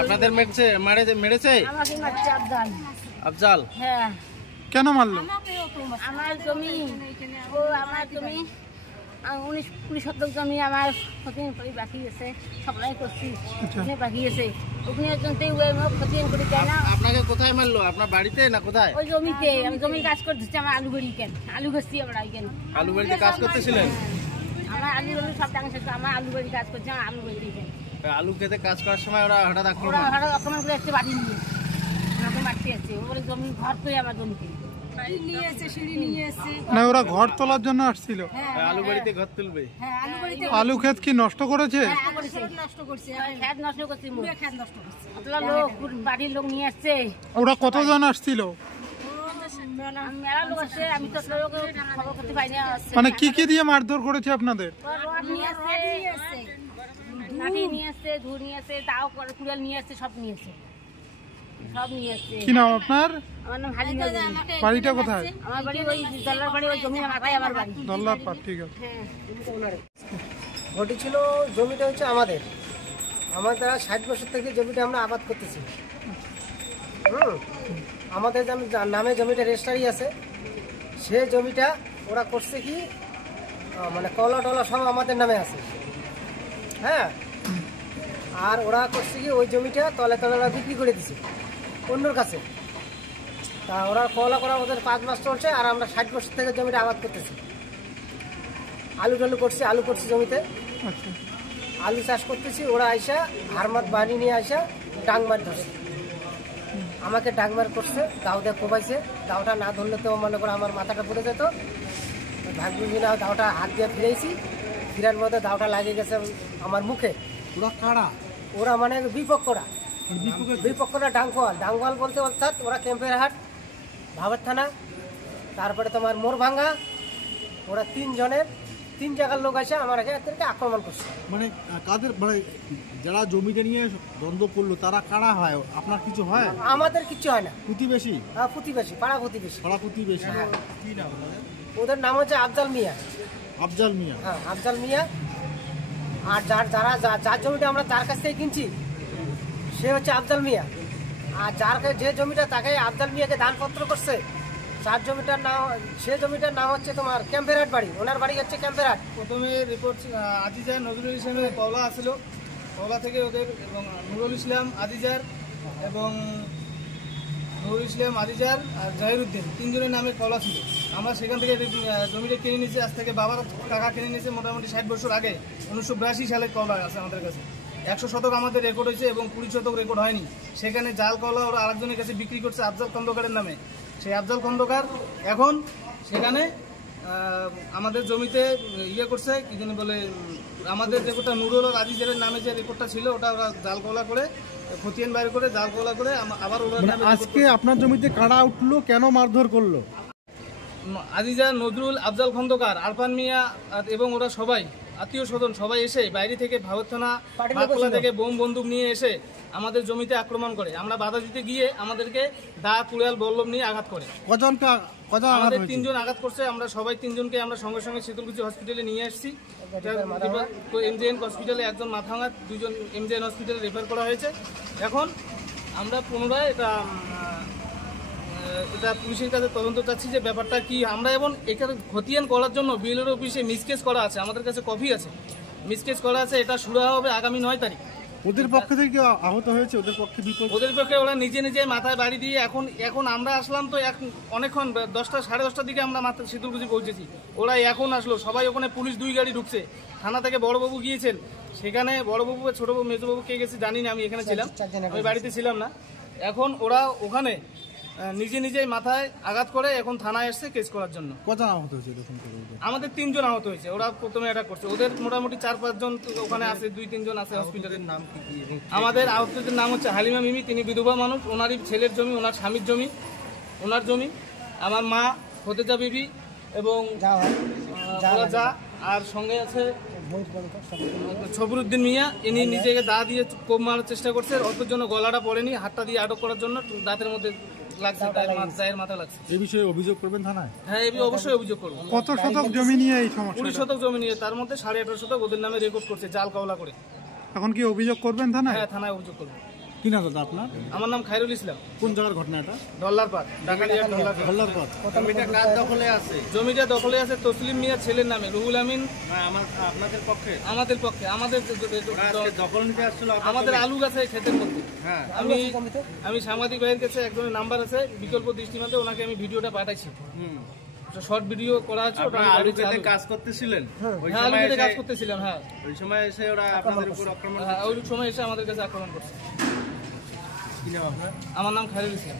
আপনাদের মেরেছে আফজাল? হ্যাঁ। কেন মারলো? আমার জমি 19-20 শতক জমি আমার বাকি আছে, সপ্লাই করছি বাকি আছে। ওখানে ক্ষতিন করে যায় না। আপনাকে কোথায় মারলো? আপনার বাড়িতে না কোথায়? ওই জমিতে। আমি জমি কাজ করতেছি, আমার আলু বাড়ি কেন আলু গাছছি আমরা কেন আলু বাড়িতে কাজ করতেছিলেন? আমার আলু সব টাকা শেষ, আমার আলু বাড়ি কাজ করছে, আমার আলু বাড়ি কেন। আলু খেতে কাজ করার সময় ওরা হঠাৎ আক্রমণ করে আসছে, বাড়ি নিয়ে আমাকে মারতে আসছে। ওরা জমি ঘর করে আমার জমিতে না, ওরা ঘর তোলার জন্য আসছিল। আলু বাড়িতে ঘর তুলবে? আলু ক্ষেত কি নষ্ট করেছে? বাড়ির লোক নিয়ে আসছে। ওরা কতজন আসছিল? মেলা লোক আসছে, আমি তো খবর করতে পারি না। মানে কি কি দিয়ে মারধর করেছে আপনাদের? লাঠি নিয়ে আসছে, ধুর নিয়ে আসছে, তাও কুড়াল নিয়ে আসছে, সব নিয়ে আসছে। কি নাম আপনার? আমার নাম হালিমা। বাড়িটা কোথায়? আমার বাড়ি ওই দল্লার বাড়ি, ওই জমির মাথায় আমার বাড়ি। দল্লার পাট, ঠিক আছে। ঘটেছিল, জমিটা হচ্ছে আমাদের 60 বছর থেকে জমিটা আমরা আবাদ করতেছি। আমাদের নামে জমিটা রেজিস্ট্রারি আছে। সে জমিটা ওরা করছে কি, মানে কলা টলা সব আমাদের নামে আছে। হ্যাঁ, আর ওরা করছে কি, ওই জমিটা তলে তলে ওরা বিক্রি করে দিছে অন্যর কাছে। তা ওরা কলা করা ওদের 5 মাস চলছে, আর আমরা 60 বছর থেকে জমিটা আবাদ করতেছি। আলু টালু করছি, আলু করছি জমিতে, আলু চাষ করতেছি। ওরা আইসা হারমাত বাড়ি নিয়ে আইসা ডাংমার ধরছে, আমাকে ডাংমার করছে, দাও দিয়ে কোবাইছে। দাওটা না ধরলে তো মনে করে আমার মাথাটা পড়ে যেত। ভাগ্যি না, দাওটা হাত দিয়ে ফিরেছি, ফিরার মধ্যে দাওটা লাগিয়ে গেছে আমার মুখে। ওরা কারা? ওরা মানে বিপক্ষরা ডাঙ্গোয়াল বলতে অর্থাৎ ওরা ক্যাম্পের হাট, ভাবের থানা, তারপরে তোমার মোরভাঙ্গা। ওরা 3 জায়গার লোক আছে আমার এখানে আক্রমণ করছে। মানে কাদের, মানে যারা জমিটা নিয়ে দ্বন্দ্ব করলো তারা কারা হয়? আপনার কিছু হয়? আমাদের কিছু হয় না। প্রতিবেশী? হ্যাঁ, প্রতিবেশী, পাড়া প্রতিবেশী। কি নাম ওদের নাম হচ্ছে আফজাল মিয়া। হ্যাঁ, আফজাল মিয়া। আর যার জমিটা আমরা যার কাছ থেকে কিনছি সে হচ্ছে আফজাল মিয়া। আর যে জমিটা তাকে আফজাল মিয়াকে দানপত্র করছে, যার জমিটার নাম, সে জমিটার নাম হচ্ছে তোমার ক্যাম্পেরহাট বাড়ি। ওনার বাড়ি হচ্ছে ক্যাম্পেরহাট। প্রথমে রিপোর্ট আজিজার নজরুল ইসলামের কলা আসছিল, কলা থেকে ওদের এবং নুরুল ইসলাম আজিজার এবং নুরুল ইসলাম আজিজার আর জাহিরুদ্দিন 3 জনের নামে কলা ছিল। আমরা সেখান থেকে জমিটা কিনে নিয়েছি, আজ থেকে বাবার টাকা কিনে নিয়েছে মোটামুটি 60 বছর আগে। 1982 সালের কলা আছে আমাদের কাছে। 100 শতক আমাদের রেকর্ড হয়েছে এবং 20 শতক রেকর্ড হয়নি। সেখানে জাল কলা ওরা আরেকজনের কাছে বিক্রি করছে আফজাল খন্দকারের নামে। সেই আফজাল খন্দকার এখন সেখানে আমাদের জমিতে করছে, কি জানি বলে, আমাদের রেকর্ডটা নুরুল আজিজের নামে যে রেকর্ডটা ছিল ওটা ওরা জাল কলা করে খতিয়ান বাইর করে জাল কলা করে আবার ওরা। আজকে আপনার জমিতে কারা উঠলো, কেন মারধর করলো? আজিজা, নজরুল, আফজাল খন্দকার, আরফান মিয়া এবং ওরা সবাই আত্মীয় স্বজন সবাই এসে বাইরে থেকে ভারত থানা থেকে বোম বন্দুক নিয়ে এসে আমাদের জমিতে আক্রমণ করে। আমরা বাধা দিতে গিয়ে আমাদেরকে দা, কুড়াল, বল্লম নিয়ে আঘাত করে। আমাদের 3 জন আঘাত করছে। আমরা সবাই 3 জনকে আমরা সঙ্গে সঙ্গে শীতলকুচি হসপিটালে নিয়ে আসছি। এমজেএন হসপিটালে একজন মাথা ভাঙা, 2 জন এমজেএন হসপিটালে রেফার করা হয়েছে। এখন আমরা পুনরায় এটা পুলিশের কাছে তদন্ত চাচ্ছি যে ব্যাপারটা কি। আমরা এবং এখানে খতিয়ান করার জন্য বিএলআর অফিসে মিসকেস করা আছে, আমাদের কাছে কপি আছে, মিসকেস করা আছে। এটা শুরু হবে আগামী 9 তারিখ। ওদের পক্ষে থেকে আহত হয়েছে? ওদের পক্ষে ওরা নিজে মাথায় বাড়ি দিয়ে এখন আমরা আসলাম তো অনেকক্ষণ 10টা সাড়ে 10টার দিকে আমরা মাথা শীতলকুচি পৌঁছেছি। ওরা এখন আসলো সবাই। ওখানে পুলিশ 2 গাড়ি ঢুকছে। থানা থেকে বড়বাবু গিয়েছেন, সেখানে বড়বাবু, ছোটবাবু, মেজবাবু কে গেছে জানি না, আমি এখানে ছিলাম, আমি বাড়িতে ছিলাম না। এখন ওরা ওখানে নিজে মাথায় আঘাত করে এখন থানায় এসছে কেস করার জন্য। কজন আহত হয়েছে? আমাদের 3 জন আহত হয়েছে। ওরা প্রথমে এটা করছে। ওদের মোটামুটি 4-5 জন ওখানে আছে, 2-3 জন আছে হসপিটালের। নাম কি? আমাদের আহতদের নাম হচ্ছে হালিমা মিমি। তিনি বিধবা মানুষ। ওনারই ছেলের জমি, ওনার স্বামীর জমি, ওনার জমি। আমার মা ফতেজা বিবি এবং যা হয় ওরা যা, আর সঙ্গে আছে ছবরুদ্দিন মিয়া। ইনি নিজেকে দা দিয়ে কোপ মারার চেষ্টা করছে, অতর জন্য গলাটা পড়েনি, হাতটা দিয়ে আটক করার জন্য দাঁতের মধ্যে লাগছে, দায়ের মাথা লাগছে। এই বিষয়ে অভিযোগ করবেন থানায়? হ্যাঁ, এই অবশ্যই অভিযোগ করবো। কত শতক জমি নিয়ে এই সমস্যা? 20 শতক জমি নিয়ে, তার মধ্যে 18.5 শতক ওদের নামে রেকর্ড করছে জাল কাওলা করে। এখন কি অভিযোগ করবেন থানায়? হ্যাঁ, থানায় অভিযোগ করবো। কি নাম দাদা আপনার? আমার নাম খায়রুল ইসলাম। কোন জায়গার ঘটনা এটা? ডল্লারপাড়, ডাকাতিয়া ডল্লারপাড়। হল্লার পথ। জমিটা কার দখলে আছে? জমিটা দখলে আছে তসলিম মিয়ার ছেলের নামে, রুহুল আমিন। আপনাদের পক্ষে? আমাদের পক্ষে, আমাদের দখল নিতে আসছিল? আমাদের আলু গাছে ক্ষেতের মধ্যে। হ্যাঁ। আমি সাংবাদিক ভাইয়ের কাছে একজনের নাম্বার আছে বিকল্প দৃষ্টিমাতে, ওনাকে আমি ভিডিওটা পাঠাইছি। শর্ট ভিডিও করা আছে, ওটা আমি আলু বাড়িতে খেতে কাজ করতেছিলেন? ওই হ্যাঁ, আলু সময় খেতে কাজ এসে- করতেছিলাম। হ্যাঁ, ওই সময় এসে ওরা আপনাদের উপর আক্রমণ হ্যাঁ, ওই সময় এসে আমাদের কাছে আক্রমণ করছে। কি নাম আপনার? আমার নাম খায়রুল ইসলাম।